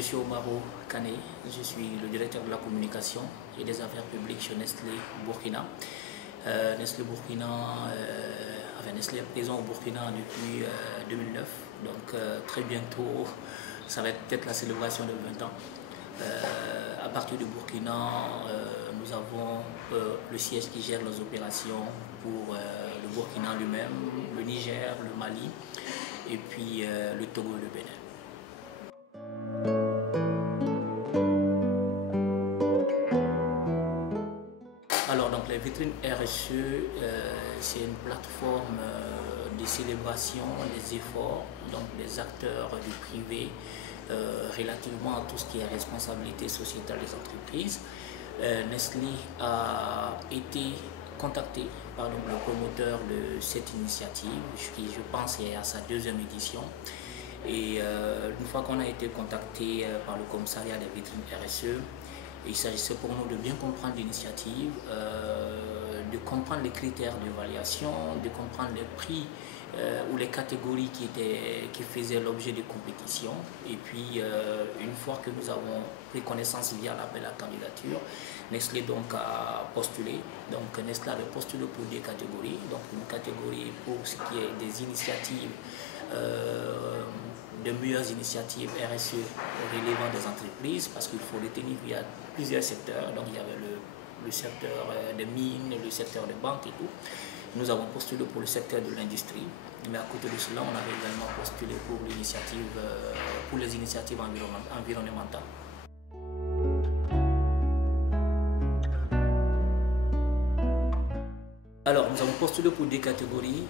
Je suis Omaro Kane, je suis le directeur de la communication et des affaires publiques chez Nestlé Burkina. Nestlé Burkina, Nestlé est présent au Burkina depuis 2009, donc très bientôt, ça va être peut-être la célébration de 20 ans. À partir du Burkina, nous avons le siège qui gère les opérations pour le Burkina lui-même, le Niger, le Mali et puis le Togo et le Bénin. Alors, donc, les vitrines RSE, c'est une plateforme de célébration des efforts donc, des acteurs du privé relativement à tout ce qui est responsabilité sociétale des entreprises. Nestlé a été contacté par donc, le promoteur de cette initiative, qui je pense est à sa deuxième édition. Et une fois qu'on a été contacté par le commissariat des vitrines RSE, il s'agissait pour nous de bien comprendre l'initiative, de comprendre les critères d'évaluation, de comprendre les prix ou les catégories qui faisaient l'objet de compétitions. Et puis, une fois que nous avons pris connaissance via l'appel à candidature, Nestlé donc a postulé. Donc, Nestlé avait postulé pour deux catégories. Donc, une catégorie pour ce qui est des initiatives, de meilleures initiatives RSE relevant des entreprises, parce qu'il faut retenir qu'il y a plusieurs secteurs. Donc, il y avait le secteur des mines, le secteur des banques et tout. Nous avons postulé pour le secteur de l'industrie, mais à côté de cela, on avait également postulé pour les initiatives environnementales. Alors, nous avons postulé pour des catégories.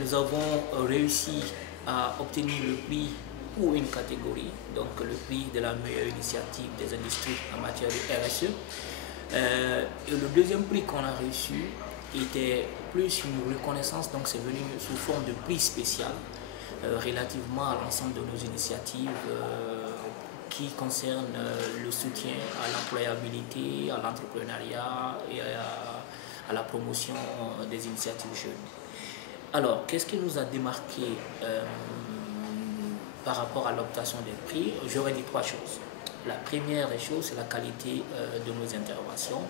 Nous avons réussi à obtenir le prix pour une catégorie, donc le prix de la meilleure initiative des industries en matière de RSE. Et le deuxième prix qu'on a reçu était plus une reconnaissance, donc c'est venu sous forme de prix spécial relativement à l'ensemble de nos initiatives qui concernent le soutien à l'employabilité, à l'entrepreneuriat et à la promotion des initiatives jeunes. Alors, qu'est-ce qui nous a démarqué par rapport à l'obtention des prix? J'aurais dit trois choses. La première des choses, c'est la qualité de nos interventions.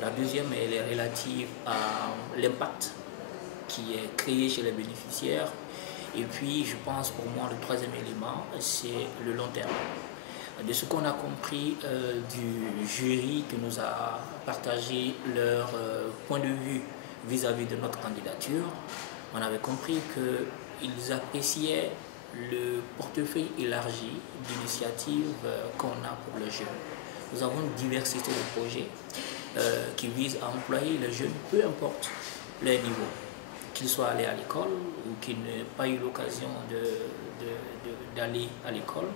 La deuxième, elle est relative à l'impact qui est créé chez les bénéficiaires. Et puis, je pense pour moi, le troisième élément, c'est le long terme. De ce qu'on a compris du jury qui nous a partagé leur point de vue vis-à-vis de notre candidature, on avait compris qu'ils appréciaient le portefeuille élargi d'initiatives qu'on a pour les jeunes. Nous avons une diversité de projets qui visent à employer les jeunes, peu importe leur niveau, qu'ils soient allés à l'école ou qu'ils n'aient pas eu l'occasion d'aller à l'école.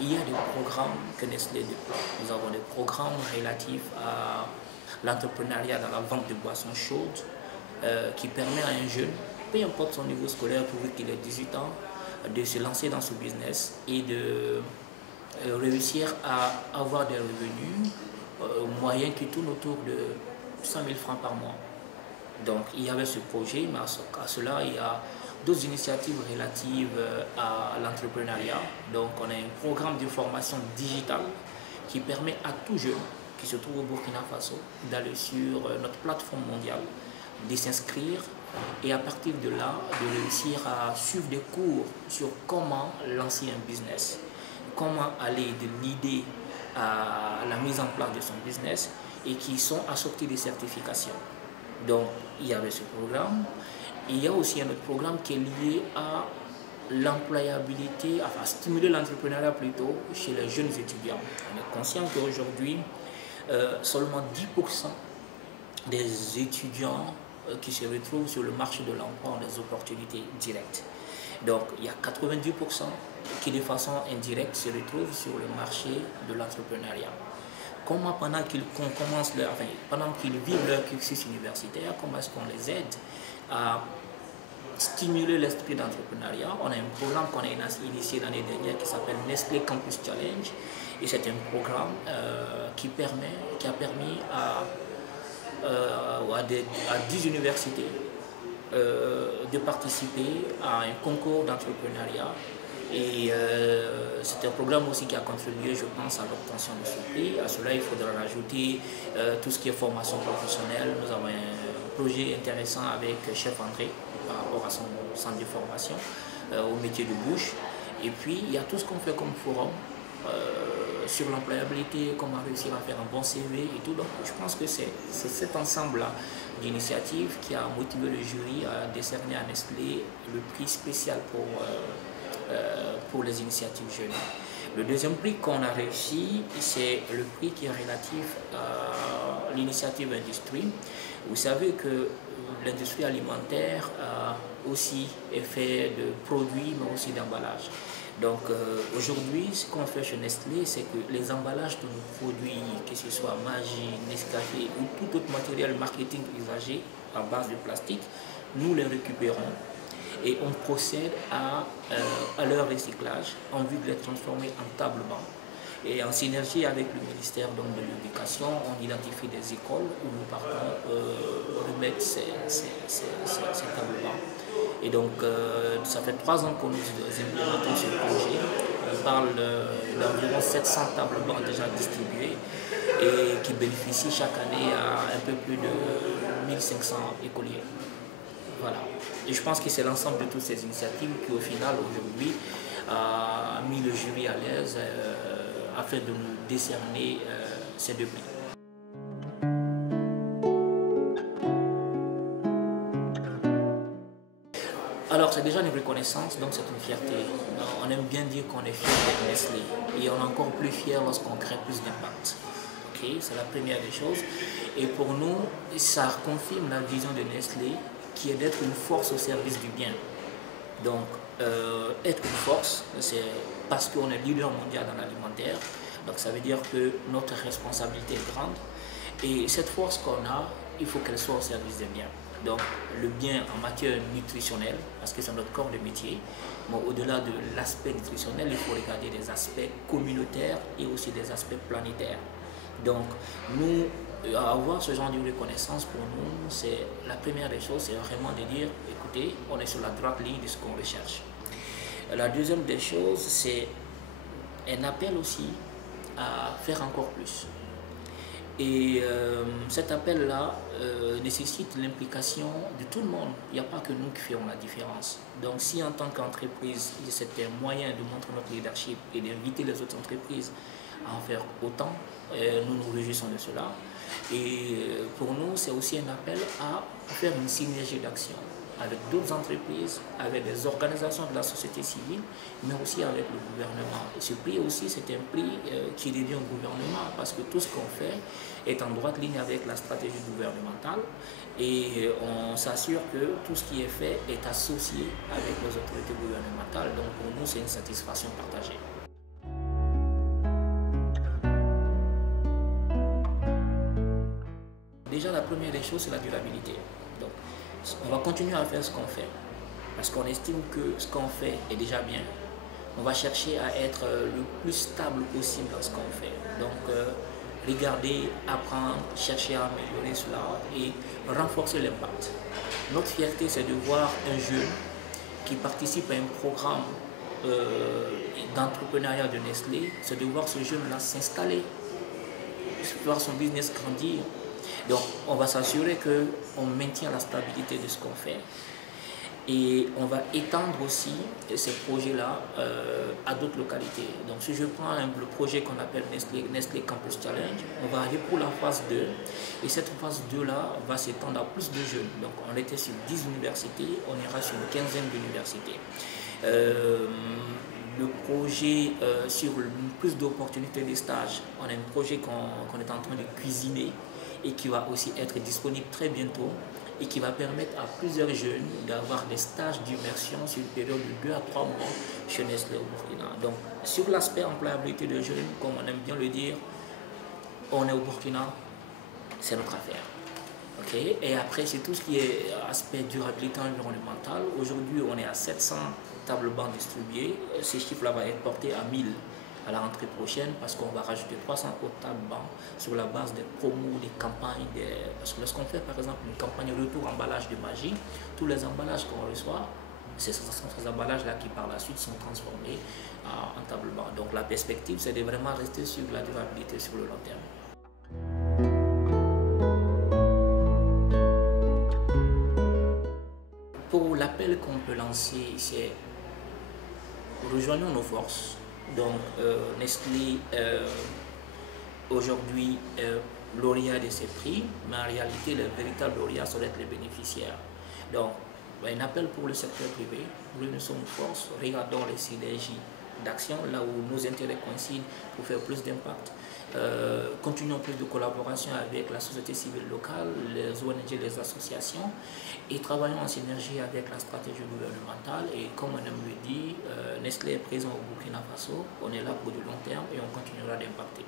Il y a des programmes que Nestlé déploie. Nous avons des programmes relatifs à l'entrepreneuriat dans la vente de boissons chaudes qui permet à un jeune, peu importe son niveau scolaire, pourvu qu'il ait 18 ans, de se lancer dans ce business et de réussir à avoir des revenus moyens qui tournent autour de 100 000 francs par mois. Donc il y avait ce projet, mais à cela il y a d'autres initiatives relatives à l'entrepreneuriat. Donc on a un programme de formation digitale qui permet à tout jeune qui se trouve au Burkina Faso d'aller sur notre plateforme mondiale, de s'inscrire et à partir de là, de réussir à suivre des cours sur comment lancer un business, comment aller de l'idée à la mise en place de son business et qui sont assortis de certifications. Donc, il y avait ce programme. Il y a aussi un autre programme qui est lié à l'employabilité, enfin stimuler l'entrepreneuriat plutôt chez les jeunes étudiants. On est conscient qu'aujourd'hui, seulement 10% des étudiants qui se retrouvent sur le marché de l'emploi ont des opportunités directes. Donc, il y a 90% qui, de façon indirecte, se retrouvent sur le marché de l'entrepreneuriat. Comment, pendant qu'ils vivent leur cursus universitaire, comment est-ce qu'on les aide à stimuler l'esprit d'entrepreneuriat? On a un programme qu'on a initié l'année dernière qui s'appelle Nestlé Campus Challenge. Et c'est un programme qui a permis à 10 universités de participer à un concours d'entrepreneuriat Et c'est un programme aussi qui a contribué, je pense, à l'obtention de ce prix. À cela, il faudra rajouter tout ce qui est formation professionnelle. Nous avons un projet intéressant avec Chef André par rapport à son centre de formation au métier de bouche. Et puis, il y a tout ce qu'on fait comme forum sur l'employabilité, comment réussir à faire un bon CV et tout. Donc, je pense que c'est cet ensemble-là d'initiatives qui a motivé le jury à décerner à Nestlé le prix spécial pour les initiatives jeunes. Le deuxième prix qu'on a réussi, c'est le prix qui est relatif à l'initiative industrie. Vous savez que l'industrie alimentaire aussi est faite de produits, mais aussi d'emballages. Donc aujourd'hui, ce qu'on fait chez Nestlé, c'est que les emballages de nos produits, que ce soit Maggi, Nescafé ou tout autre matériel marketing usagé à base de plastique, nous les récupérons et on procède à leur recyclage en vue de les transformer en table-banc. Et en synergie avec le ministère de l'Éducation, on identifie des écoles où nous partons remettre ces tables-bancs. Et donc, ça fait 3 ans que nous implémentons ce projet. On parle d'environ 700 tables-bancs déjà distribués et qui bénéficient chaque année à un peu plus de 1500 écoliers. Voilà. Et je pense que c'est l'ensemble de toutes ces initiatives qui, au final, aujourd'hui, a mis le jury à l'aise afin de nous décerner ces 2 prix. Alors, c'est déjà une reconnaissance, donc c'est une fierté. On aime bien dire qu'on est fier d'être Nestlé et on est encore plus fier lorsqu'on crée plus d'impact. Okay? C'est la première des choses. Et pour nous, ça confirme la vision de Nestlé qui est d'être une force au service du bien. Donc, être une force, c'est parce qu'on est leader mondial dans l'alimentaire. Donc, ça veut dire que notre responsabilité est grande. Et cette force qu'on a, il faut qu'elle soit au service des biens. Donc, le bien en matière nutritionnelle, parce que c'est notre corps de métier, mais au-delà de l'aspect nutritionnel, il faut regarder des aspects communautaires et aussi des aspects planétaires. Donc, nous, avoir ce genre de reconnaissance pour nous, c'est la première des choses, c'est vraiment de dire, écoutez, on est sur la droite ligne de ce qu'on recherche. La deuxième des choses, c'est un appel aussi à faire encore plus. Et cet appel-là nécessite l'implication de tout le monde. Il n'y a pas que nous qui faisons la différence. Donc si en tant qu'entreprise, c'était un moyen de montrer notre leadership et d'inviter les autres entreprises à en faire autant, nous nous réjouissons de cela. Et pour nous, c'est aussi un appel à faire une synergie d'action avec d'autres entreprises, avec des organisations de la société civile, mais aussi avec le gouvernement. Et ce prix aussi, c'est un prix qui est dédié au gouvernement parce que tout ce qu'on fait est en droite ligne avec la stratégie gouvernementale et on s'assure que tout ce qui est fait est associé avec les autorités gouvernementales. Donc pour nous, c'est une satisfaction partagée. Déjà, la première des choses, c'est la durabilité. Donc, on va continuer à faire ce qu'on fait parce qu'on estime que ce qu'on fait est déjà bien. On va chercher à être le plus stable possible dans ce qu'on fait. Donc, regarder, apprendre, chercher à améliorer cela et renforcer l'impact. Notre fierté, c'est de voir un jeune qui participe à un programme d'entrepreneuriat de Nestlé, c'est de voir ce jeune-là s'installer, voir son business grandir. Donc, on va s'assurer qu'on maintient la stabilité de ce qu'on fait et on va étendre aussi ces projets-là à d'autres localités. Donc, si je prends le projet qu'on appelle Nestlé Campus Challenge, on va aller pour la phase 2 et cette phase 2-là va s'étendre à plus de jeunes. Donc, on était sur 10 universités, on ira sur une quinzaine d'universités. Le projet sur plus d'opportunités de stage, on a un projet qu'on est en train de cuisiner et qui va aussi être disponible très bientôt et qui va permettre à plusieurs jeunes d'avoir des stages d'immersion sur une période de 2 à 3 mois chez Nestlé au Burkina. Donc sur l'aspect employabilité de jeunes, comme on aime bien le dire, on est au Burkina, c'est notre affaire. Okay? Et après, c'est tout ce qui est aspect durabilité environnementale. Aujourd'hui, on est à 700 tables-bancs distribués. Ces chiffres-là vont être portés à 1000 à la rentrée prochaine parce qu'on va rajouter 300 autres tables-bancs sur la base des promos, des campagnes. Parce que lorsqu'on fait par exemple une campagne retour emballage de Maggi, tous les emballages qu'on reçoit ces emballages-là qui par la suite sont transformés en table-banc. Donc la perspective, c'est de vraiment rester sur la durabilité sur le long terme. Pour l'appel qu'on peut lancer, c'est rejoignons nos forces. Donc Nestlé aujourd'hui lauréat de ces prix, mais en réalité les véritables lauréats sont les bénéficiaires. Donc un appel pour le secteur privé, réunissons nos forces, regardons les synergies d'action là où nos intérêts coïncident pour faire plus d'impact. Continuons plus de collaboration avec la société civile locale, les ONG, les associations, et travaillons en synergie avec la stratégie gouvernementale. Et comme on aime le dire, Nestlé est présent au Burkina Faso, on est là pour du long terme et on continuera d'impacter.